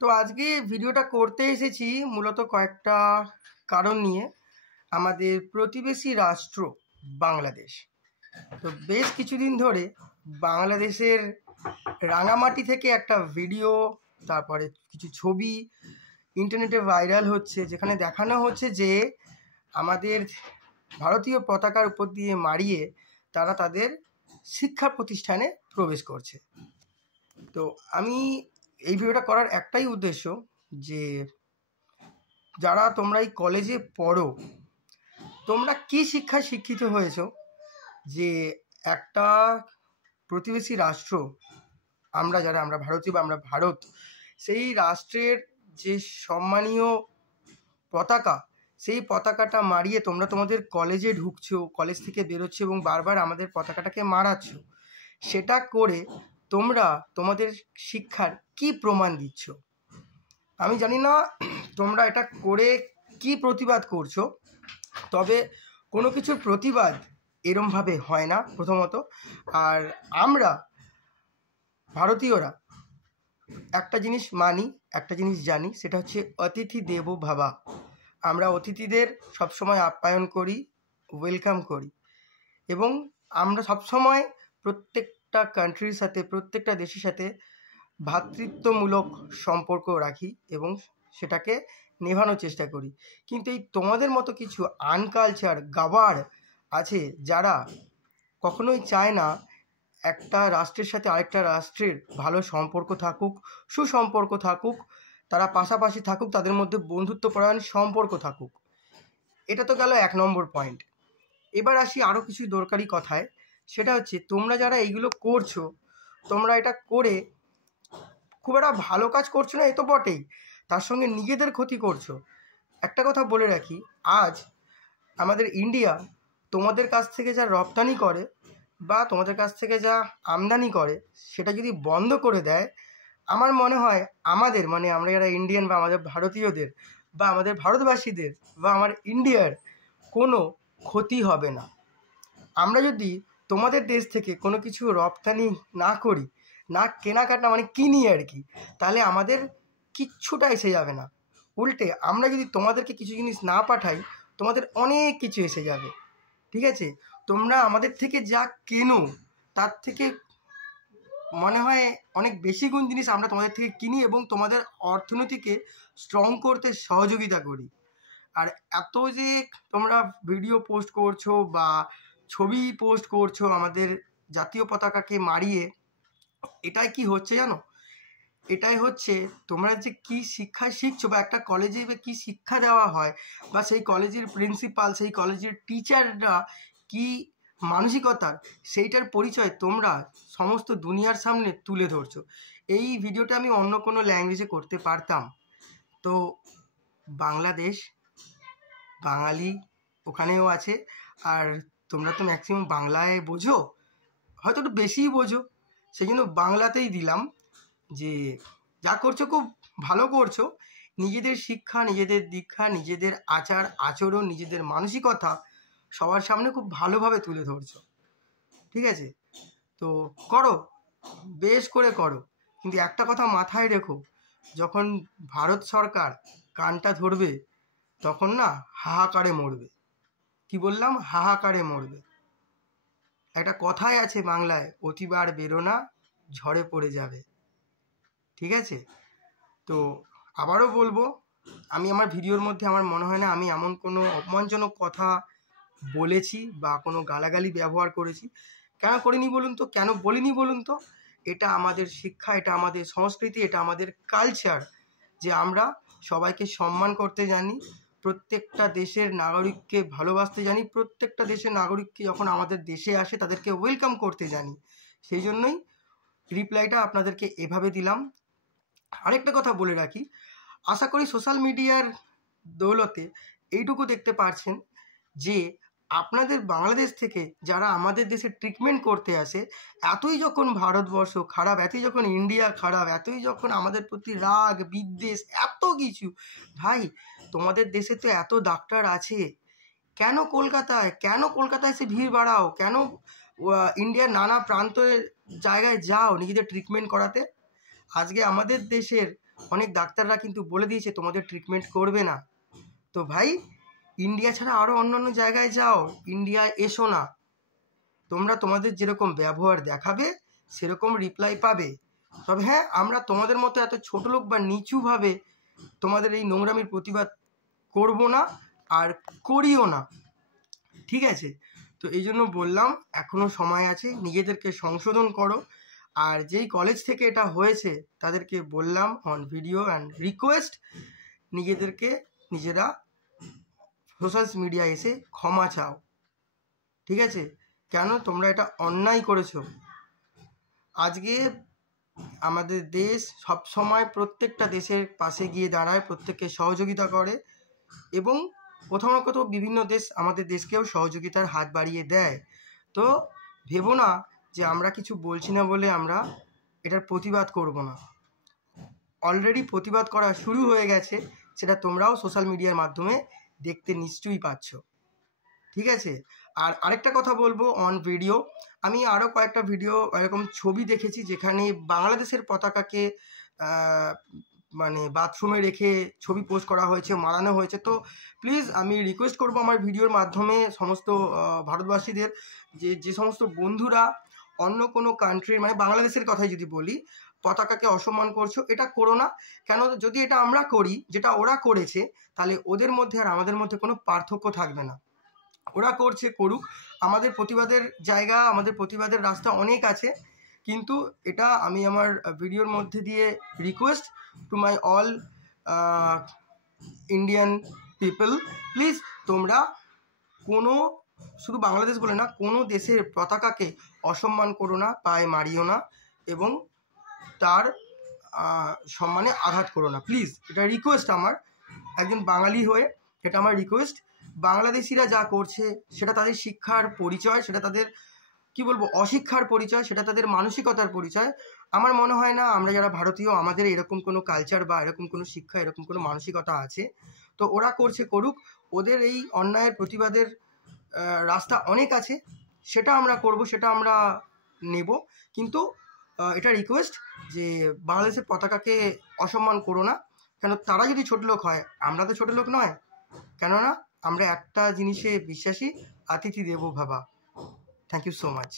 তো আজকে ভিডিওটা করতে এসেছি মূলত কয়েকটা কারণ নিয়ে। আমাদের প্রতিবেশী রাষ্ট্র বাংলাদেশ, তো বেশ কিছুদিন ধরে বাংলাদেশের রাঙামাটি থেকে একটা ভিডিও, তারপরে কিছু ছবি ইন্টারনেটে ভাইরাল হচ্ছে, যেখানে দেখানো হচ্ছে যে আমাদের ভারতীয় পতাকার উপর দিয়ে মারিয়ে তারা তাদের শিক্ষা প্রতিষ্ঠানে প্রবেশ করছে। তো আমি এই ভিডিওটা করার একটাই উদ্দেশ্য যে যারা তোমরা এই কলেজে পড়ো, তোমরা কি শিক্ষায় শিক্ষিত হয়েছো যে একটা প্রতিবেশী রাষ্ট্র, আমরা ভারতীয় বা আমরা ভারত, সেই রাষ্ট্রের যে সম্মানীয় পতাকা, সেই পতাকাটা মারিয়ে তোমরা তোমাদের কলেজে ঢুকছো, কলেজ থেকে বেরোচ্ছো এবং বারবার আমাদের পতাকাটাকে মারাচ্ছ। সেটা করে তোমরা তোমাদের শিক্ষার কি প্রমাণ দিচ্ছ? আমি জানি না তোমরা এটা করে কি প্রতিবাদ করছো, তবে কোনো কিছুর প্রতিবাদ এরমভাবে হয় না প্রথমত। আর আমরা ভারতীয়রা একটা জিনিস মানি, একটা জিনিস জানি, সেটা হচ্ছে অতিথি দেবো ভাবা। আমরা অতিথিদের সবসময় আপ্যায়ন করি, ওয়েলকাম করি, এবং আমরা সবসময় প্রত্যেকটা কান্ট্রির সাথে, প্রত্যেকটা দেশের সাথে ভ্রাতৃত্বমূলক সম্পর্ক রাখি এবং সেটাকে নেভানোর চেষ্টা করি। কিন্তু এই তোমাদের মতো কিছু আনকালচার গাওয়ার আছে যারা কখনোই চায় না একটা রাষ্ট্রের সাথে আরেকটা রাষ্ট্রের ভালো সম্পর্ক থাকুক, সুসম্পর্ক থাকুক, তারা পাশাপাশি থাকুক, তাদের মধ্যে বন্ধুত্বপরায়ণ সম্পর্ক থাকুক। এটা তো গেল 1 নম্বর পয়েন্ট। এবার আসি আরও কিছু দরকারি কথায়। সেটা হচ্ছে তোমরা যারা এইগুলো করছো, তোমরা এটা করে খুব একটা ভালো কাজ করছো না, এ তো বটেই, তার সঙ্গে নিজেদের ক্ষতি করছো। একটা কথা বলে রাখি, আজ আমাদের ইন্ডিয়া তোমাদের কাছ থেকে যা রপ্তানি করে বা তোমাদের কাছ থেকে যা আমদানি করে, সেটা যদি বন্ধ করে দেয়, আমার মনে হয় আমাদের, মানে আমরা যারা ইন্ডিয়ান বা আমাদের ভারতীয়দের বা আমাদের ভারতবাসীদের বা আমার ইন্ডিয়ার কোনো ক্ষতি হবে না। আমরা যদি তোমাদের দেশ থেকে কোনো কিছু রপ্তানি না করি, না কেনাকাটা মানে কিনি আর কি, তাহলে আমাদের কিচ্ছুটা এসে যাবে না। উল্টে আমরা যদি তোমাদেরকে কিছু জিনিস না পাঠাই, তোমাদের অনেক কিছু এসে যাবে। ঠিক আছে? তোমরা আমাদের থেকে যা কেনো তার থেকে মনে হয় অনেক বেশি গুণ জিনিস আমরা তোমাদের থেকে কিনি এবং তোমাদের অর্থনীতিকে স্ট্রং করতে সহযোগিতা করি। আর এত যে তোমরা ভিডিও পোস্ট করছো বা ছবি পোস্ট করছো আমাদের জাতীয় পতাকাকে মারিয়ে, এটাই কি হচ্ছে জানো? এটাই হচ্ছে তোমরা যে কি শিক্ষা শিখছো বা একটা কলেজে কি শিক্ষা দেওয়া হয়, বা সেই কলেজের প্রিন্সিপাল, সেই কলেজের টিচাররা কি মানসিকতার, সেইটার পরিচয় তোমরা সমস্ত দুনিয়ার সামনে তুলে ধরছো। এই ভিডিওটা আমি অন্য কোনো ল্যাঙ্গুয়েজে করতে পারতাম, তো বাংলাদেশ, বাঙালি ওখানেও আছে, আর তোমরা তো ম্যাক্সিমাম বাংলায় বোঝো, হয়তো একটু বেশিই বোঝো, সেই জন্য বাংলাতেই দিলাম যে যা করছো খুব ভালো করছো। নিজেদের শিক্ষা, নিজেদের দীক্ষা, নিজেদের আচার আচরণ, নিজেদের মানসিকতা সবার সামনে খুব ভালোভাবে তুলে ধরছো। ঠিক আছে? তো করো, বেশ করে করো, কিন্তু একটা কথা মাথায় রেখো, যখন ভারত সরকার কানটা ধরবে তখন না হাহাকারে মরবে। কি বললাম? হাহাকারে মরবে। একটা কথাই আছে বাংলায়, অতিবার বেরো না, ঝড়ে পড়ে যাবে। ঠিক আছে? তো আবারও বলবো, আমি আমার ভিডিওর মধ্যে আমার মনে হয় না আমি এমন কোনো অপমানজনক কথা বলেছি বা কোনো গালাগালি ব্যবহার করেছি। কেন করিনি বলুন তো, কেন বলিনি বলুন তো? এটা আমাদের শিক্ষা, এটা আমাদের সংস্কৃতি, এটা আমাদের কালচার, যে আমরা সবাইকে সম্মান করতে জানি, প্রত্যেকটা দেশের নাগরিককে ভালোবাসতে জানি, প্রত্যেকটা দেশের নাগরিককে যখন আমাদের দেশে আসে তাদেরকে ওয়েলকাম করতে জানি। সেই জন্যই রিপ্লাইটা আপনাদেরকে এভাবে দিলাম। আরেকটা কথা বলে রাখি, আশা করি সোশ্যাল মিডিয়ার দৌলতে এইটুকু দেখতে পারছেন যে আপনাদের বাংলাদেশ থেকে যারা আমাদের দেশে ট্রিটমেন্ট করতে আসে, এতই যখন ভারতবর্ষ খারাপ, এতই যখন ইন্ডিয়া খারাপ, এতই যখন আমাদের প্রতি রাগ বিদ্বেষ, এত কিছু, ভাই তোমাদের দেশে তো এত ডাক্তার আছে, কেন কলকাতায় এসে ভিড় বাড়াও? কেন ইন্ডিয়ার নানা প্রান্তের জায়গায় যাও নিজেদের ট্রিটমেন্ট করাতে? আজকে আমাদের দেশের অনেক ডাক্তাররা কিন্তু বলে দিয়েছে তোমাদের ট্রিটমেন্ট করবে না। তো ভাই, ইন্ডিয়া ছাড়া আরও অন্যান্য জায়গায় যাও, ইন্ডিয়ায় এসো না। তোমরা তোমাদের যেরকম ব্যবহার দেখাবে সেরকম রিপ্লাই পাবে। তবে হ্যাঁ, আমরা তোমাদের মতো এত ছোট লোক বা নিচুভাবে তোমাদের এই নোংরামির প্রতিবাদ করব না, আর করিও না, ঠিক আছে? তো এই জন্য বললাম, এখনও সময় আছে, নিজেদেরকে সংশোধন করো। আর যেই কলেজ থেকে এটা হয়েছে তাদেরকে বললাম অন ভিডিও অ্যান্ড রিকোয়েস্ট, নিজেরা সোশ্যাল মিডিয়ায় এসে ক্ষমা চাও, ঠিক আছে? কেন তোমরা এটা অন্যায় করেছো। আজকে আমাদের দেশ সব সময় প্রত্যেকটা দেশের পাশে গিয়ে দাঁড়ায়, প্রত্যেককে সহযোগিতা করে, এবং কোথাও না কোথাও বিভিন্ন দেশ আমাদের দেশকেও সহযোগিতার হাত বাড়িয়ে দেয়। তো ভেবো না যে আমরা কিছু বলছি না বলে আমরা এটার প্রতিবাদ করব না। অলরেডি প্রতিবাদ করা শুরু হয়ে গেছে, সেটা তোমরাও সোশ্যাল মিডিয়ার মাধ্যমে দেখতে নিশ্চয়ই পাচ্ছ, ঠিক আছে? আর আরেকটা কথা বলবো অন ভিডিও, আমি আরও কয়েকটা ভিডিও এরকম ছবি দেখেছি যেখানে বাংলাদেশের পতাকাকে মানে বাথরুমে রেখে ছবি পোস্ট করা হয়েছে, মারানো হয়েছে। তো প্লিজ আমি রিকোয়েস্ট করব আমার ভিডিওর মাধ্যমে সমস্ত ভারতবাসীদের, যে সমস্ত বন্ধুরা অন্য কোনো কান্ট্রির, মানে বাংলাদেশের কথাই যদি বলি, পতাকাকে অসম্মান করছো, এটা করো না। কেন, যদি এটা আমরা করি যেটা ওরা করেছে, তাহলে ওদের মধ্যে আর আমাদের মধ্যে কোনো পার্থক্য থাকবে না। ওরা করছে, করুক, আমাদের প্রতিবাদের জায়গা, আমাদের প্রতিবাদের রাস্তা অনেক আছে। কিন্তু এটা আমি আমার ভিডিওর মধ্যে দিয়ে request to my all Indian people, please তোমরা কোনো, শুধু বাংলাদেশ বলে না, কোনো দেশের পতাকাকে অসম্মান করো না, পায়ে মারিও না, এবং তার সম্মানে আঘাত করো না, প্লিজ। এটা রিকোয়েস্ট আমার, একজন বাঙালি হয়ে এটা আমার রিকোয়েস্ট। বাংলাদেশিরা যা করছে সেটা তাদের শিক্ষার পরিচয়, সেটা তাদের কি বলবো অশিক্ষার পরিচয়, সেটা তাদের মানসিকতার পরিচয়। আমার মনে হয় না আমরা যারা ভারতীয় আমাদের এরকম কোনো কালচার বা এরকম কোনো শিক্ষা, এরকম কোনো মানসিকতা আছে। তো ওরা করছে, করুক, ওদের এই অন্যায়ের প্রতিবাদের রাস্তা অনেক আছে, সেটা আমরা করব, সেটা আমরা নেব। কিন্তু এটা রিকোয়েস্ট যে বাংলাদেশের পতাকাকে অসম্মান করো না। কেন, তারা যদি ছোট লোক হয়, আমরা তো ছোট লোক নয়। কেননা আমরা একটা জিনিসে বিশ্বাসী, অতিথি দেবো ভাবা। Thank you so much.